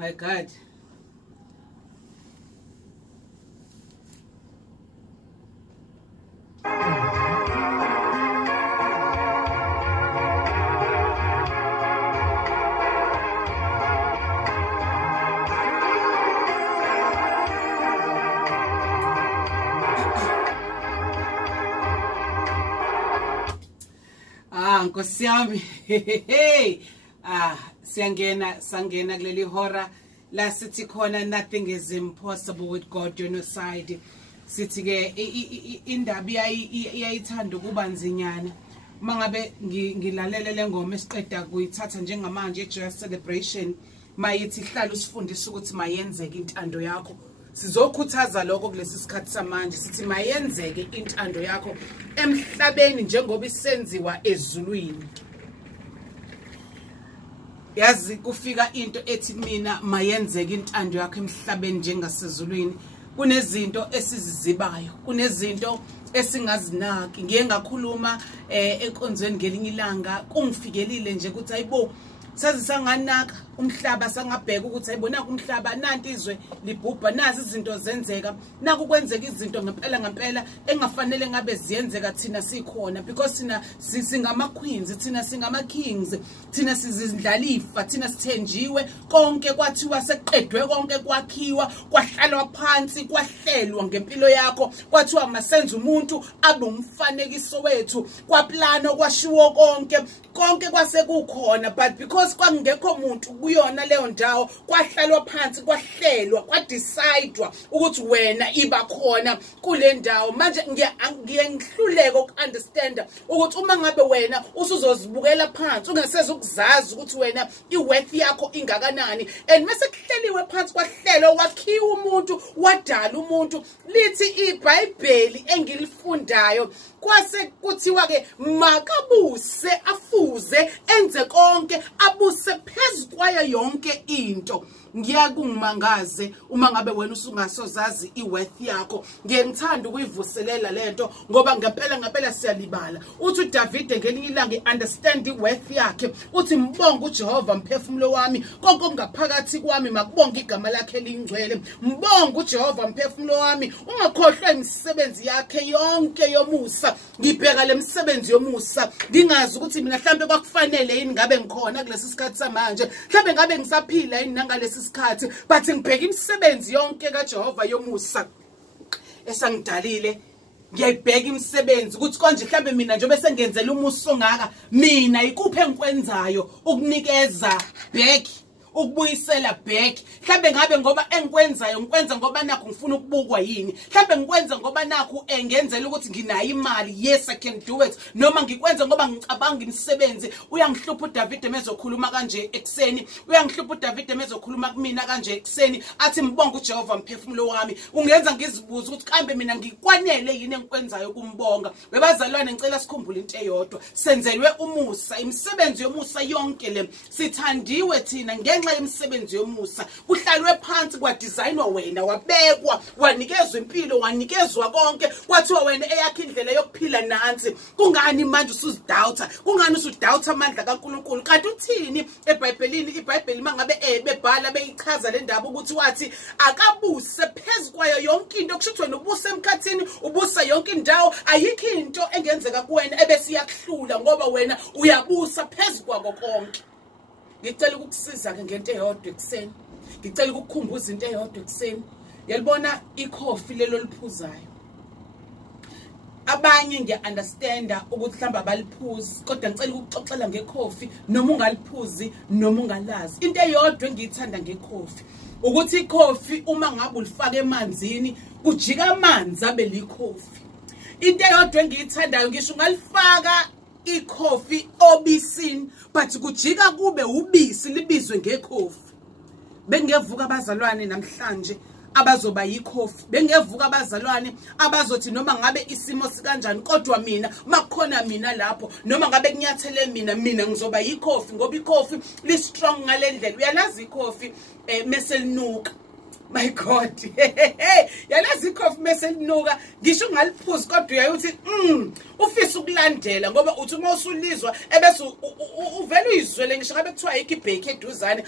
My God. Nkosi yami. Hey. Sangena kuleli hora la sithi khona nothing is impossible with God on your side. Sithi ke indaba iyayithanda ukuba nzinyana. Mangabe ngilalele lengoma esiqeda kuyithatha njengamanje eJoy Celebration mayithi hlala usifundisa ukuthi mayenzeke intando yakho. Sizokhuthaza lokho kulesi sikhathi samanje sithi mayenzeke intando yakho emhlabeni njengoba isenziwa ezulwini. Yazi kufika into ethi mina mayenzeke intando yakho emhlabeni njengasezulwini. Kunezinto esizizibayo, kunezinto esingazinaki. Ngiye ngakhuluma enkonzweni ngelinye ilanga kungifikelile nje ukuthi ayibo sazisanganaka umhlaba sangabheka ukuthi ayibona umhlaba nanti izwe libhubha nazi izinto zenzeka naku kwenzeka izinto ngempela engafanele ngabe ziyenzeka thina sikhona because thina singama queens thina singama kings thina sizindlalifa thina sithenjiwe konke kwathiwa seqedwe konke kwakhiwa kwahlalwa phansi kwahlelwa ngempilo yakho kwathiwa masenze umuntu abe umfanekiso wethu kwaplano kwashiwo konke kwasekukhona but because kwangekho umuntu kuyona leyo ndawo kwahlalwa phansi kwahlelwa kwadicidwa ukuthi wena iba khona kule ndawo manje ngiyahluleka ukunderstand ukuthi uma ngabe wena usuzozibukela phansi ungaseze ukuzazi ukuthi wena iworth yakho ingakanani and mase kuhleliwe phansi kwahlelwa wakhiwa umuntu wadala umuntu lithi iBhayibheli engilifundayo kwase kuthiwa ke makabuse afuze enze konke abuse phezukwayo yonke into. Ngiyakungimangaze uma ngabe wena usungasozazi iworth yakho. Ngiyengithanda ukuyivuselela lento ngoba ngempela siyalibala. Uthi uDavid ngelinye ilanga understand iworth yakhe. Uthi mbonga uJehova mphefumulo wami konke ongaphakathi kwami makubonga igama lakhe elingcwele. Mbonga uJehova mphefumulo wami ungakhohlwa imisebenzi yakhe yonke yomusa. Ngibheka lemisebenzi yomusa ngingazi ukuthi mina mhlambe kwakufanele yini ngabe ngikhona kulesi sikhathi samanje. Mhlambe ngabe ngisaphila yini nangalesi isikhathi but ngibheka imisebenzi yonke kaJehova yomusa esangidalile. Ngiyayibheka imisebenzi ukuthi konje mhlambe mina njengoba sengenzela umuso ngaka mina ikuphi engikwenzayo ukunikeza back ukubuyisela back. Mhlambe ngabe ngoba engikwenzayo ngikwenza ngoba nakho ngifuna ukubukwa yini. Mhlambe ngikwenza ngoba nakho engenzela ukuthi nginayo imali. Yes, I can do it. Noma ngikwenza ngoba ngicabanga imisebenzi. Uyangihlupha uDavid emezokhuluma kanje ekseni. Uyangihlupha uDavid emezokhuluma kumina kanje ekseni. Athi mbonga uJehova mphefumulo wami. Ungenza ngizibuza ukuthi kambe mina ngikwanele yini engikwenzayo kumbonga. Webazalwane ngicela sikhumbule into eyodwa. Senzelwe umusa. Imisebenzi yomusa yonke le sithandiwe thina ngenxa yemisebenzi yomusa. Kuhlalwe phansi kwadesignwa wena wabekwa wanikezwa impilo wanikezwa konke kwathiwa wena eyakhe indlela yokuphila nansi. Kungani manje usuzidoubt? Kungani usudoubt amandla kaNkulunkulu? Kanti uthini eBhayibhelini? iBhayibheli mangabe bebhala beyichaza le ndaba ukuthi wathi akabuse phezukwayo yonke into kushuthi wena ubuse emkhathini ubusa yonke indawo ayikho into engenzeka kuwena ebese iyakuhlula ngoba wena uyabusa phezukwako konke. Ngicela ukukusiza ke ngento eyodwa ekseni. Ngicela ukukukhumbuza into eyodwa ekseni. Yalibona ikhofi lelo liphuzayo. Abanye ngiya-understanda ukuthi mhlawumbe abaliphuzi kodwa ngicela ukuxoxela ngekhofi noma ungaliphuzi noma ungalazi. Into eyodwa engiyithanda ngekhofi ukuthi ikhofi uma ngabe ulifaka emanzini kujika amanzi abe likhofi. Into eyodwa engiyithandayo ngisho ungalifaka ikhofi obisini but kujika kube ubisi libizwe ngekhofi. Bengevuka abazalwane namhlanje abazoba yikhofi. Bengevuka abazalwane abazothi noma ngabe isimo sikanjani kodwa mina makukhona mina lapho noma ngabe kunyathele mina ngizoba yikhofi ngoba ikhofi li strong ngalendlela. Uyalazi ikhofi meselinuka. My God. Yalazi ikhofi meselinuka ngisho ungaliphuzi kodwa uyayithi ufisa ukulandela ngoba uthi uma usulizwa ebese uvela uyizwele ngisho ngabe kuthiwa ayikho ibheki eduzane